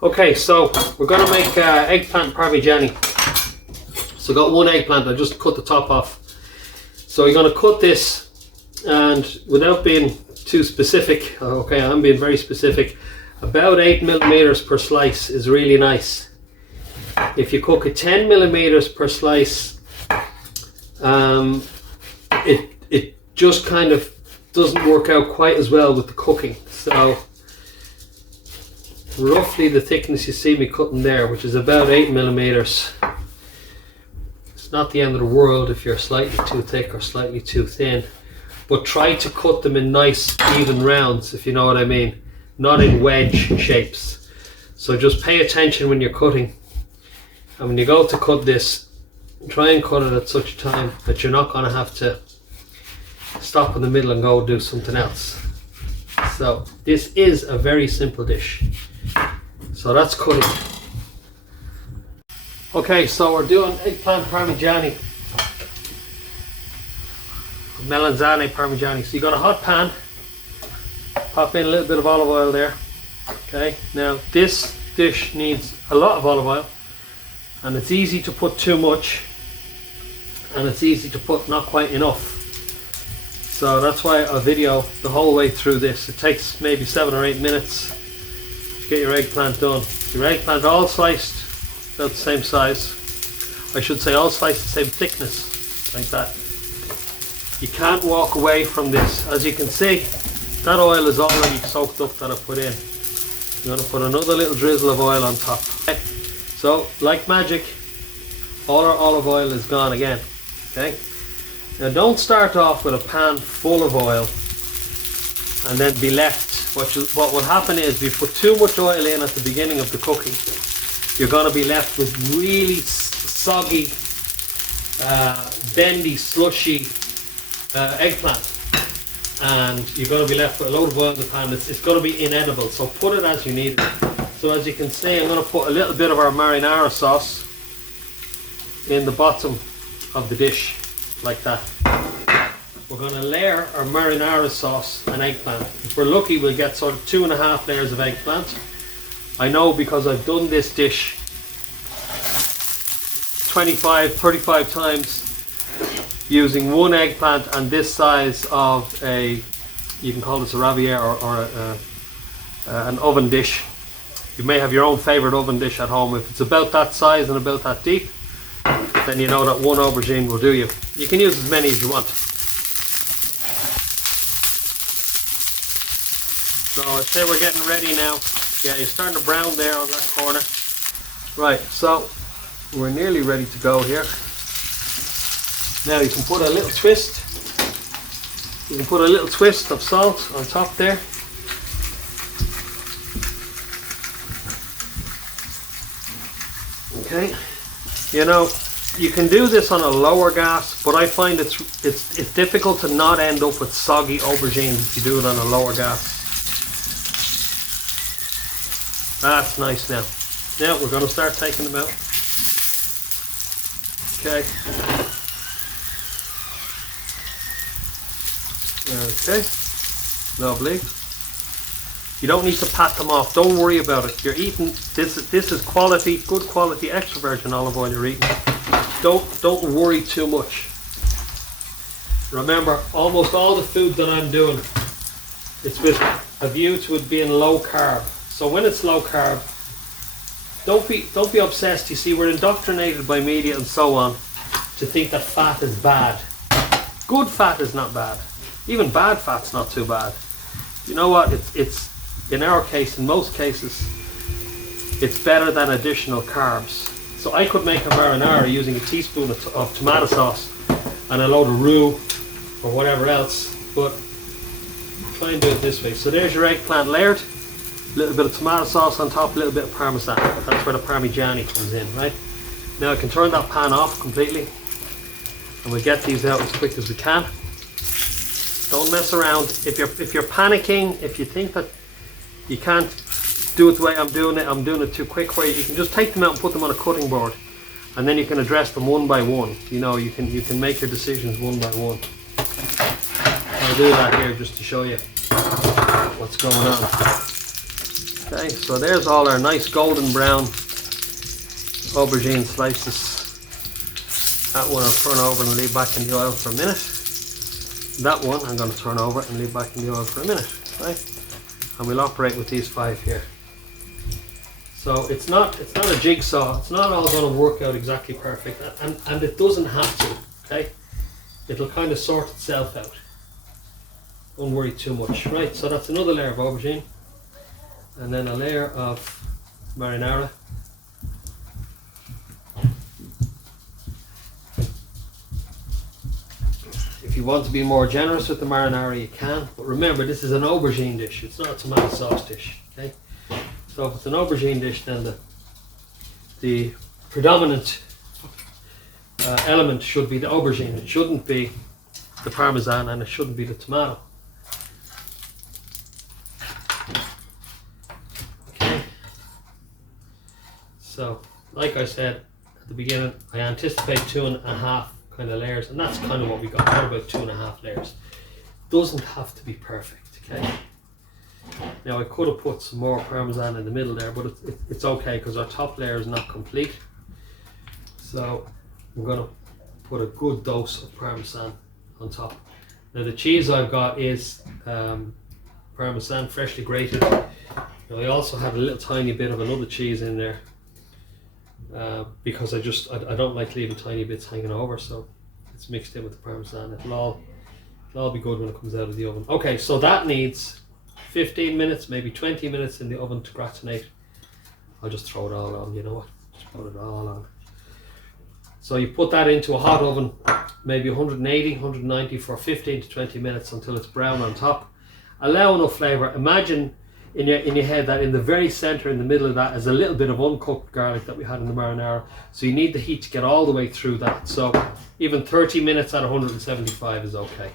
Okay, so we're going to make eggplant parmigiani. So I got one eggplant, I just cut the top off. So you're going to cut this, and without being too specific, okay, I'm being very specific, about 8 millimeters per slice is really nice. If you cook it 10 millimeters per slice, it just kind of doesn't work out quite as well with the cooking. So roughly the thickness you see me cutting there, which is about 8 millimeters. It's not the end of the world if you're slightly too thick or slightly too thin, but try to cut them in nice even rounds, if you know what I mean, not in wedge shapes. So just pay attention when you're cutting, and when you go to cut this, try and cut it at such a time that you're not going to have to stop in the middle and go do something else. So this is a very simple dish. So that's cutting. Okay, so we're doing eggplant parmigiani, melanzane parmigiani. So you got a hot pan, pop in a little bit of olive oil there. Okay, now this dish needs a lot of olive oil, and it's easy to put too much, and it's easy to put not quite enough. So that's why I video the whole way through this. It takes maybe 7 or 8 minutes to get your eggplant done. Your eggplant all sliced about the same size. I should say all sliced the same thickness, like that. You can't walk away from this. As you can see, that oil is already soaked up that I put in. You're going to put another little drizzle of oil on top. Okay. So, like magic, all our olive oil is gone again. Okay. Now don't start off with a pan full of oil and then be left. What will happen is, if you put too much oil in at the beginning of the cooking, you're going to be left with really soggy, bendy, slushy eggplant, and you're going to be left with a load of oil in the pan. It's going to be inedible, so put it as you need it. So as you can see, I'm going to put a little bit of our marinara sauce in the bottom of the dish, like that. We're going to layer our marinara sauce and eggplant. If we're lucky, we'll get sort of 2.5 layers of eggplant. I know because I've done this dish 25, 35 times using one eggplant and this size of a, you can call this a raviere or an oven dish. You may have your own favorite oven dish at home. If it's about that size and about that deep, then you know that one aubergine will do you. You can use as many as you want. So I'd say we're getting ready now. Yeah, you're starting to brown there on that corner. Right, so we're nearly ready to go here. Now you can put a little twist. You can put a little twist of salt on top there. Okay. You know, you can do this on a lower gas, but I find it's difficult to not end up with soggy aubergines if you do it on a lower gas. That's nice now. Now we're going to start taking them out. Okay. Okay. Lovely. You don't need to pat them off. Don't worry about it. You're eating this is quality, good quality extra virgin olive oil you're eating. Don't worry too much. Remember, almost all the food that I'm doing, it's with a view to it being low carb. So when it's low carb, don't be obsessed. You see, we're indoctrinated by media and so on to think that fat is bad. Good fat is not bad. Even bad fat's not too bad. You know what? It's in our case, in most cases, it's better than additional carbs. So I could make a marinara using a teaspoon of tomato sauce and a load of roux or whatever else, but try and do it this way. So there's your eggplant layered, a little bit of tomato sauce on top, a little bit of Parmesan. That's where the Parmigiani comes in, right? Now I can turn that pan off completely, and we'll get these out as quick as we can. Don't mess around. If you're panicking, if you think that you can't do it the way I'm doing it too quick for you, you can just take them out and put them on a cutting board, and then you can address them one by one. You know, you can make your decisions one by one. I'll do that here just to show you what's going on. Okay, so there's all our nice golden brown aubergine slices. That one I'll turn over and leave back in the oil for a minute. That one I'm going to turn over and leave back in the oil for a minute. Right? And we'll operate with these 5 here. So it's not a jigsaw. It's not all going to work out exactly perfect, and it doesn't have to. Okay, it'll kind of sort itself out. Don't worry too much. Right, so that's another layer of aubergine, and then a layer of marinara. If you want to be more generous with the marinara, you can, but remember, this is an aubergine dish. It's not a tomato sauce dish. Okay, so if it's an aubergine dish, then the predominant element should be the aubergine. It shouldn't be the Parmesan, and it shouldn't be the tomato. Okay. So, like I said at the beginning, I anticipate 2.5 kind of layers, and that's kind of what we got. Got about 2.5 layers. Doesn't have to be perfect. Okay. Now I could have put some more Parmesan in the middle there, but it's okay because our top layer is not complete. So I'm going to put a good dose of Parmesan on top. Now the cheese I've got is Parmesan, freshly grated. Now I also have a little tiny bit of another cheese in there because I don't like leaving tiny bits hanging over, so it's mixed in with the Parmesan. It'll all be good when it comes out of the oven. Okay, so that needs 15 minutes, maybe 20 minutes in the oven to gratinate. I'll just throw it all on, you know what? Just put it all on. So you put that into a hot oven, maybe 180, 190 for 15 to 20 minutes until it's brown on top. Allow enough flavour. Imagine in your head that in the very centre, in the middle of that, is a little bit of uncooked garlic that we had in the marinara. So you need the heat to get all the way through that. So even 30 minutes at 175 is okay.